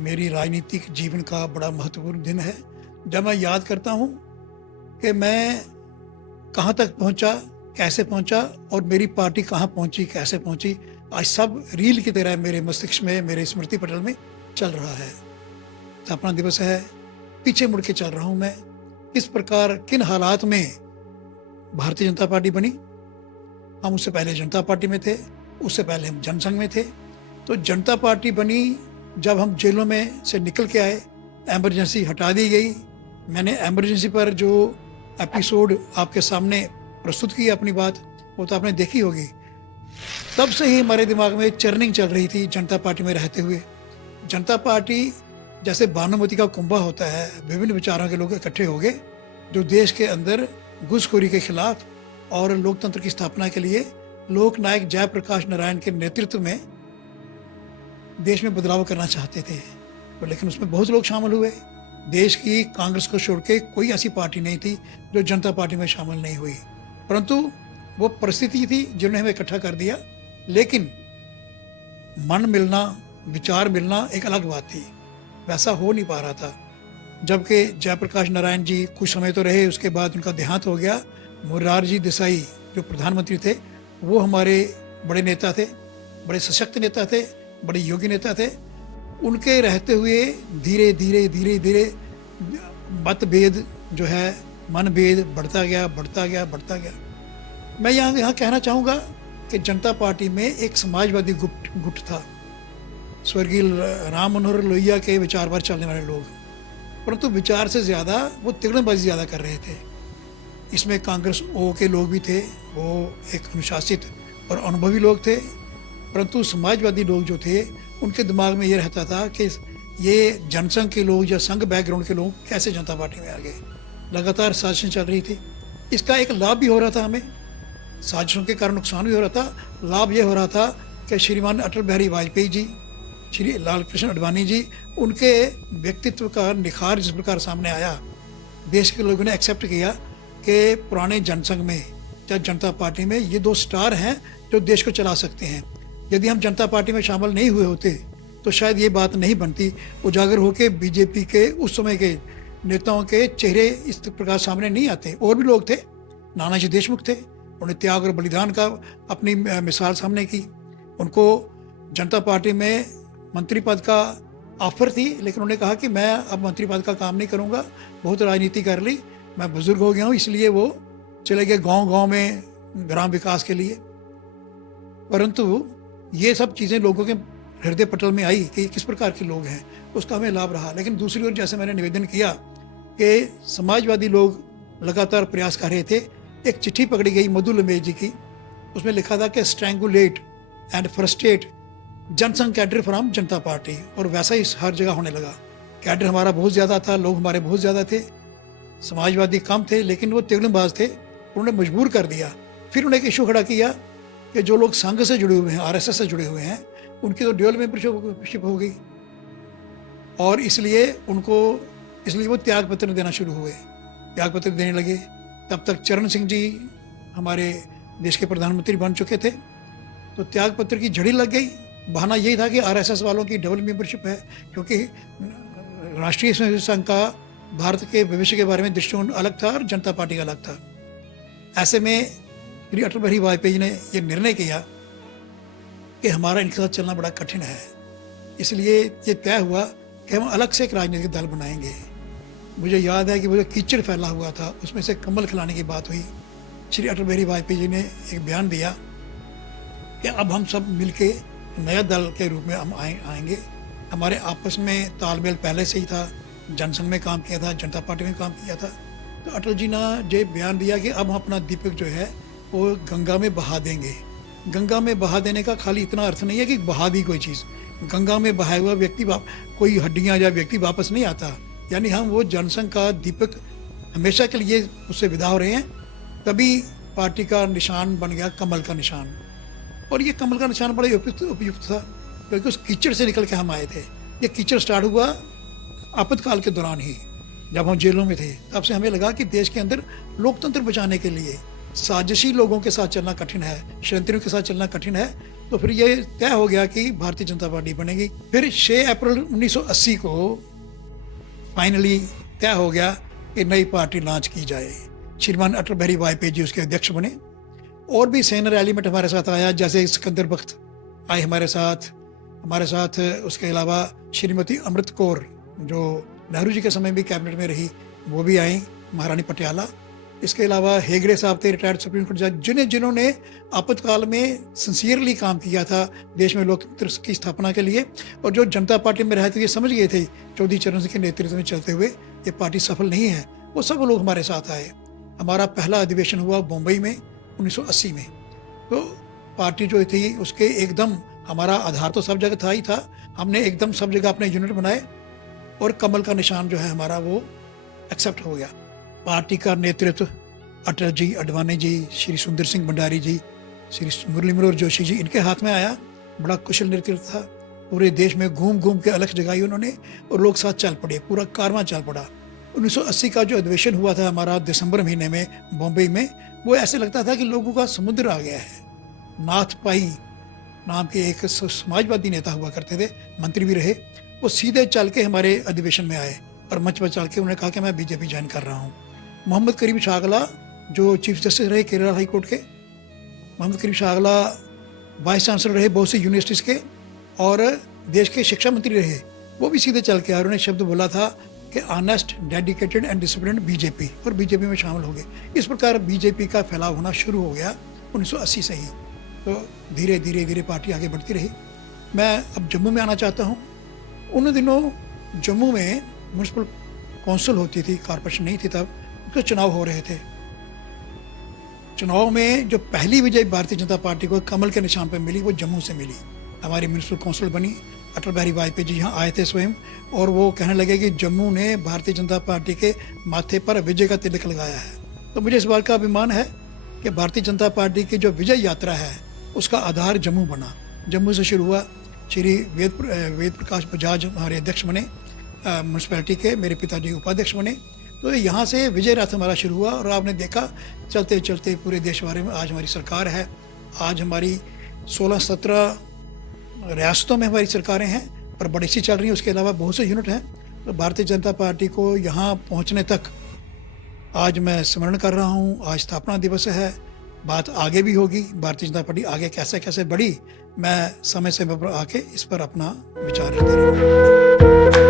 मेरी राजनीतिक जीवन का बड़ा महत्वपूर्ण दिन है, जब मैं याद करता हूँ कि मैं कहाँ तक पहुँचा, कैसे पहुँचा और मेरी पार्टी कहाँ पहुँची, कैसे पहुँची। आज सब रील की तरह मेरे मस्तिष्क में, मेरे स्मृति पटल में चल रहा है। स्थापना दिवस है, पीछे मुड़ के चल रहा हूँ मैं। किस प्रकार, किन हालात में भारतीय जनता पार्टी बनी। हम उससे पहले जनता पार्टी में थे, उससे पहले हम जनसंघ में थे। तो जनता पार्टी बनी जब हम जेलों में से निकल के आए, एमरजेंसी हटा दी गई। मैंने एमरजेंसी पर जो एपिसोड आपके सामने प्रस्तुत की अपनी बात, वो तो आपने देखी होगी। तब से ही हमारे दिमाग में चर्निंग चल रही थी जनता पार्टी में रहते हुए। जनता पार्टी जैसे भानुमति का कुंभा होता है, विभिन्न विचारों के लोग इकट्ठे हो गए जो देश के अंदर घुसखोरी के खिलाफ और लोकतंत्र की स्थापना के लिए लोकनायक जयप्रकाश नारायण के नेतृत्व में देश में बदलाव करना चाहते थे। तो लेकिन उसमें बहुत लोग शामिल हुए। देश की कांग्रेस को छोड़ के कोई ऐसी पार्टी नहीं थी जो जनता पार्टी में शामिल नहीं हुई, परंतु वो परिस्थिति थी जिन्होंने हमें इकट्ठा कर दिया। लेकिन मन मिलना, विचार मिलना एक अलग बात थी, वैसा हो नहीं पा रहा था। जबकि जयप्रकाश नारायण जी कुछ समय तो रहे, उसके बाद उनका देहांत हो गया। मोरारजी देसाई जो प्रधानमंत्री थे, वो हमारे बड़े नेता थे, बड़े सशक्त नेता थे, बड़े योग्य नेता थे। उनके रहते हुए धीरे धीरे धीरे धीरे मतभेद जो है, मनभेद बढ़ता गया, बढ़ता गया, बढ़ता गया। मैं यहाँ कहना चाहूँगा कि जनता पार्टी में एक समाजवादी गुट था, स्वर्गीय राम मनोहर लोहिया के विचार पर चलने वाले लोग, परंतु विचार से ज़्यादा वो तिगड़मबाजी ज़्यादा कर रहे थे। इसमें कांग्रेस ओ के लोग भी थे, वो एक अनुशासित और अनुभवी लोग थे, परंतु समाजवादी लोग जो थे उनके दिमाग में ये रहता था कि ये जनसंघ के लोग या संघ बैकग्राउंड के लोग कैसे जनता पार्टी में आ गए। लगातार साजिशें चल रही थी। इसका एक लाभ भी हो रहा था हमें, साजिशों के कारण नुकसान भी हो रहा था। लाभ ये हो रहा था कि श्रीमान अटल बिहारी वाजपेयी जी, श्री लाल कृष्ण आडवाणी जी, उनके व्यक्तित्व का निखार जिस प्रकार सामने आया, देश के लोगों ने एक्सेप्ट किया कि पुराने जनसंघ में या जनता पार्टी में ये दो स्टार हैं जो देश को चला सकते हैं। यदि हम जनता पार्टी में शामिल नहीं हुए होते तो शायद ये बात नहीं बनती। उजागर होकर बीजेपी के उस समय के नेताओं के चेहरे इस प्रकार सामने नहीं आते। और भी लोग थे, नानाजी देशमुख थे, उन्होंने त्याग और बलिदान का अपनी मिसाल सामने की। उनको जनता पार्टी में मंत्री पद का ऑफर थी, लेकिन उन्होंने कहा कि मैं अब मंत्री पद का काम नहीं करूँगा, बहुत राजनीति कर ली, मैं बुजुर्ग हो गया हूँ, इसलिए वो चले गए गांव-गांव में ग्राम विकास के लिए। परंतु ये सब चीज़ें लोगों के हृदय पटल में आई कि किस प्रकार के लोग हैं, उसका हमें लाभ रहा। लेकिन दूसरी ओर जैसे मैंने निवेदन किया कि समाजवादी लोग लगातार प्रयास कर रहे थे। एक चिट्ठी पकड़ी गई मधु लंबेज जी की, उसमें लिखा था कि strangulate and frustrate Jana Sangh cadre from Janata party, और वैसा ही हर जगह होने लगा। कैडर हमारा बहुत ज़्यादा था, लोग हमारे बहुत ज़्यादा थे, समाजवादी कम थे, लेकिन वो तिगड़मबाज थे, उन्होंने मजबूर कर दिया। फिर उन्हें एक इशू खड़ा किया कि जो लोग संघ से जुड़े हुए हैं, आरएसएस से जुड़े हुए हैं, उनकी तो ड्यूअल मेंबरशिप हो गई, और इसलिए वो त्याग पत्र देना शुरू हुए, त्याग पत्र देने लगे। तब तक चरण सिंह जी हमारे देश के प्रधानमंत्री बन चुके थे, तो त्याग पत्र की झड़ी लग गई। बहाना यही था कि आरएसएस वालों की डबल मेंबरशिप है, क्योंकि राष्ट्रीय स्वयंसेवक संघ का भारत के भविष्य के बारे में दृष्टिकोण अलग था और जनता पार्टी का अलग था। ऐसे में श्री अटल बिहारी वाजपेयी ने यह निर्णय किया कि हमारा इनके साथ चलना बड़ा कठिन है, इसलिए ये तय हुआ कि हम अलग से एक राजनीतिक दल बनाएंगे। मुझे याद है कि वो जो कीचड़ फैला हुआ था, उसमें से कमल खिलाने की बात हुई। श्री अटल बिहारी वाजपेयी जी ने एक बयान दिया कि अब हम सब मिलके नया दल के रूप में हम आएंगे। हमारे आपस में तालमेल पहले से ही था, जनसंघ में काम किया था, जनता पार्टी में काम किया था। तो अटल जी ने ये बयान दिया कि अब हम अपना दीपक जो है वो गंगा में बहा देंगे। गंगा में बहा देने का खाली इतना अर्थ नहीं है कि बहा दी कोई चीज़, गंगा में बहाया हुआ व्यक्ति कोई हड्डियाँ या व्यक्ति वापस नहीं आता। यानी हम वो जनसंघ का दीपक हमेशा के लिए उससे विदा हो रहे हैं। तभी पार्टी का निशान बन गया कमल का निशान, और ये कमल का निशान बड़ा उपयुक्त था, क्योंकि उस कीचड़ से निकल के हम आए थे। ये कीचड़ स्टार्ट हुआ आपातकाल के दौरान ही, जब हम जेलों में थे। तब से हमें लगा कि देश के अंदर लोकतंत्र बचाने के लिए साजिशी लोगों के साथ चलना कठिन है, षड्यंत्रियों के साथ चलना कठिन है, तो फिर ये तय हो गया कि भारतीय जनता पार्टी बनेगी। फिर 6 अप्रैल 1980 को फाइनली तय हो गया कि नई पार्टी लॉन्च की जाए। श्रीमान अटल बिहारी वाजपेयी जी उसके अध्यक्ष बने। और भी सीनियर एलिमेंट हमारे साथ आया, जैसे सिकंदर बख्त आए हमारे साथ उसके अलावा श्रीमती अमृत कौर जो नेहरू जी के समय भी कैबिनेट में रही, वो भी आई, महारानी पटियाला। इसके अलावा हेगड़े साहब थे, रिटायर्ड सुप्रीम कोर्ट जज, जिन्होंने आपातकाल में सिंसियरली काम किया था देश में लोकतंत्र की स्थापना के लिए, और जो जनता पार्टी में रहे थे ये समझ गए थे चौधरी चरण सिंह के नेतृत्व में चलते हुए ये पार्टी सफल नहीं है, वो सब लोग हमारे साथ आए। हमारा पहला अधिवेशन हुआ मुंबई में 1980 में। तो पार्टी जो थी उसके एकदम, हमारा आधार तो सब जगह था ही था, हमने एकदम सब जगह अपने यूनिट बनाए और कमल का निशान जो है हमारा वो एक्सेप्ट हो गया। पार्टी का नेतृत्व अटल जी, अडवाणी जी, श्री सुंदर सिंह भंडारी जी, श्री मुरली मनोहर जोशी जी, इनके हाथ में आया। बड़ा कुशल नेतृत्व था। पूरे देश में घूम घूम के अलख जगाई उन्होंने और लोग साथ चल पड़े, पूरा कारवां चल पड़ा। 1980 का जो अधिवेशन हुआ था हमारा दिसंबर महीने में बॉम्बे में, वो ऐसे लगता था कि लोगों का समुद्र आ गया है। नाथ पाई नाम के एक समाजवादी नेता हुआ करते थे, मंत्री भी रहे, वो सीधे चल के हमारे अधिवेशन में आए और मंच पर चल के उन्होंने कहा कि मैं बीजेपी ज्वाइन कर रहा हूँ। मोहम्मद करीम शाह अगला जो चीफ जस्टिस रहे केरला हाई कोर्ट के, मोहम्मद करीम शाह अगला वाइस चांसलर रहे बहुत सी यूनिवर्सिटीज़ के और देश के शिक्षा मंत्री रहे, वो भी सीधे चल के आए। उन्होंने शब्द बोला था कि honest, dedicated and discipline BJP, और बीजेपी में शामिल हो गए। इस प्रकार बीजेपी का फैलाव होना शुरू हो गया 1980 से ही। तो धीरे धीरे पार्टी आगे बढ़ती रही। मैं अब जम्मू में आना चाहता हूँ। उन दिनों जम्मू में म्यूनसिपल कौंसिल होती थी, कॉर्पोरेशन नहीं थी तब, उसके चुनाव हो रहे थे। चुनाव में जो पहली विजय भारतीय जनता पार्टी को कमल के निशान पर मिली वो जम्मू से मिली। हमारी म्यूनसिपल कौंसिल बनी, अटल बिहारी वाजपेयी जी यहाँ आए थे स्वयं, और वो कहने लगे कि जम्मू ने भारतीय जनता पार्टी के माथे पर विजय का तिलक लगाया है। तो मुझे इस बात का अभिमान है कि भारतीय जनता पार्टी की जो विजय यात्रा है उसका आधार जम्मू बना। जम्मू से शुरू हुआ। श्री वेद प्रकाश बजाज हमारे अध्यक्ष बने म्यूनसिपैलिटी के, मेरे पिताजी उपाध्यक्ष बने। तो यहाँ से विजय रथ हमारा शुरू हुआ और आपने देखा चलते चलते पूरे देश भर में आज हमारी सरकार है। आज हमारी 16-17 रियासतों में हमारी सरकारें हैं, पर बड़ी सी चल रही हैं। उसके अलावा बहुत से यूनिट हैं। तो भारतीय जनता पार्टी को यहाँ पहुँचने तक आज मैं स्मरण कर रहा हूँ। आज स्थापना दिवस है, बात आगे भी होगी, भारतीय जनता पार्टी आगे कैसे कैसे बढ़ी, मैं समय समय पर आके इस पर अपना विचार रखता रहूँगा।